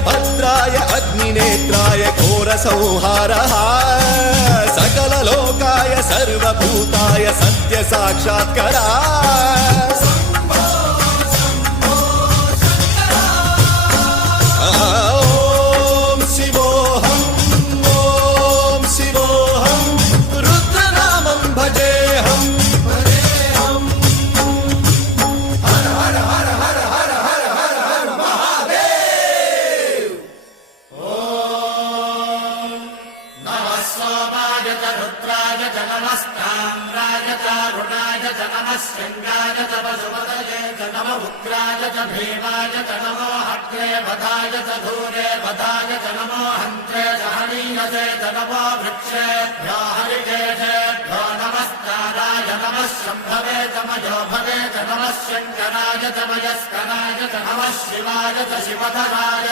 वीरभद्राय अग्निनेत्राय घोरसंहारः सकललोकाय सर्वभूताय सत्यसाक्षात्करा शृंगाय च पशुपतये च नम उग्राय च भीमाय च नमो हत्रे वधाय च धूरे वधाय च नमो हन्त्रे च हनीयसे च नमो वृक्षेभ्यो हरिकेशेभ्यो नमस्काराय नमः शम्भवे च मयो भवे च नमः शङ्कराय च मयस्कराय च नमः शिवाय च शिवधराय